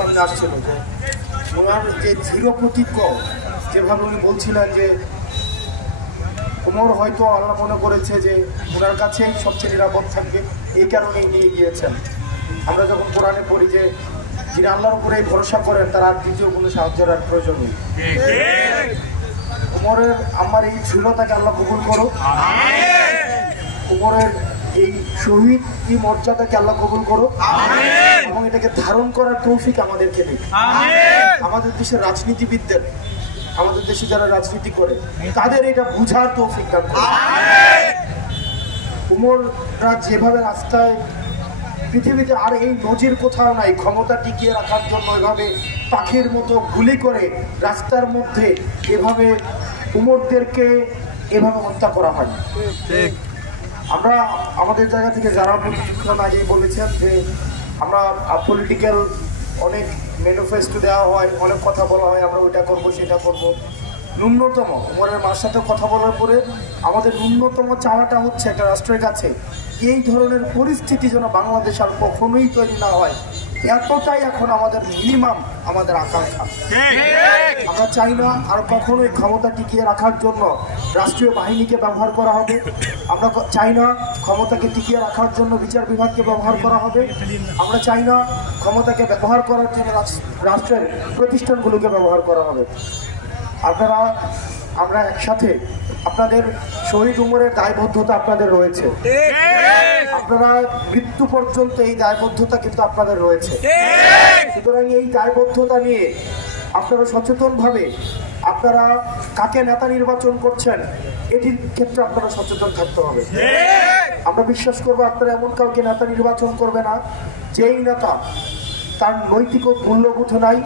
আসছিল যে ওনার যে দৃঢ় প্রতিজ্ঞ যেভাবে উনি বলছিলেন যে ওমর হয়তো আল্লাহ মনে করেছে যে ওনার কাছেই সবচেয়ে নিরাপদ থাকবে, এই কারণেই নিয়ে গিয়েছেন। আমরা যখন কোরআনে পড়ি যে যিনি আল্লাহর উপরেই ভরসা করেন তার আর দ্বিতীয় কোনো সাহায্যের আর প্রয়োজন নেই। ওমরের আমার এই দৃঢ়তাকে আল্লাহ কবুল করো, ওমরের এই শহীদ এই মর্যাদাকে আল্লাহ কবুল করো এবং এটাকে ধারণ করার তৌফিক আমাদেরকে দিক। আমাদের দেশের রাজনীতিবিদদের, আমাদের দেশে যারা রাজনীতি করে তাদের এটা বুঝার তৌফিক দান করো। ওমররা যেভাবে রাস্তায় পৃথিবীতে আর এই নজির কোথাও নাই, ক্ষমতা টিকিয়ে রাখার জন্য এভাবে পাখির মতো গুলি করে রাস্তার মধ্যে এভাবে ওমরদেরকে এভাবে হত্যা করা হয়। আমরা আমাদের জায়গা থেকে যারা কিছুক্ষণ আগেই বলেছেন যে আমরা পলিটিক্যাল অনেক ম্যানিফেস্টো দেওয়া হয়, অনেক কথা বলা হয়, আমরা ওইটা করবো সেটা করবো। ন্যূনতম ওমরের মার সাথে কথা বলার পরে আমাদের ন্যূনতম চাওয়াটা হচ্ছে একটা রাষ্ট্রের কাছে এই ধরনের পরিস্থিতি যেন বাংলাদেশ আর কখনোই তৈরি না হয়, এতটাই এখন আমাদের মিনিমাম আমাদের আকাঙ্ক্ষা। আমরা চাই না আর কখনোই ক্ষমতা টিকিয়ে রাখার জন্য রাষ্ট্রীয় বাহিনীকে ব্যবহার করা হবে। আমরা চাই না ক্ষমতাকে টিকিয়ে রাখার জন্য বিচার বিভাগকে ব্যবহার করা হবে। আমরা চাই না ক্ষমতাকে ব্যবহার করার জন্য রাষ্ট্রের প্রতিষ্ঠানগুলোকে ব্যবহার করা হবে। আপনারা আমরা একসাথে, আপনাদের শহীদ ওমরের দায়বদ্ধতা আপনাদের রয়েছে, আপনারা মৃত্যু পর্যন্ত এই দায়বদ্ধতা কিন্তু আপনাদের রয়েছে। সুতরাং এই দায়বদ্ধতা নিয়ে আপনারা সচেতনভাবে আপনারা কাকে নেতা নির্বাচন করছেন এটির ক্ষেত্রে আপনারা সচেতন থাকতে হবে। আমরা বিশ্বাস করবো আপনারা এমন কাউকে নেতা নির্বাচন করবে না যেই নেতা তার নৈতিক মূল্যবোধ নাই,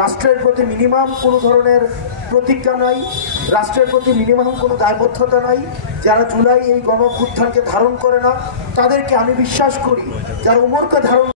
রাষ্ট্রের প্রতি মিনিমাম কোনো ধরনের প্রতিজ্ঞা নাই, রাষ্ট্রের প্রতি মিনিমাম কোনো দায়বদ্ধতা নাই। যারা জুলাই এই গণ অভ্যুত্থানকে ধারণ করে না তাদেরকে আমি বিশ্বাস করি যারা ওমরকে ধারণ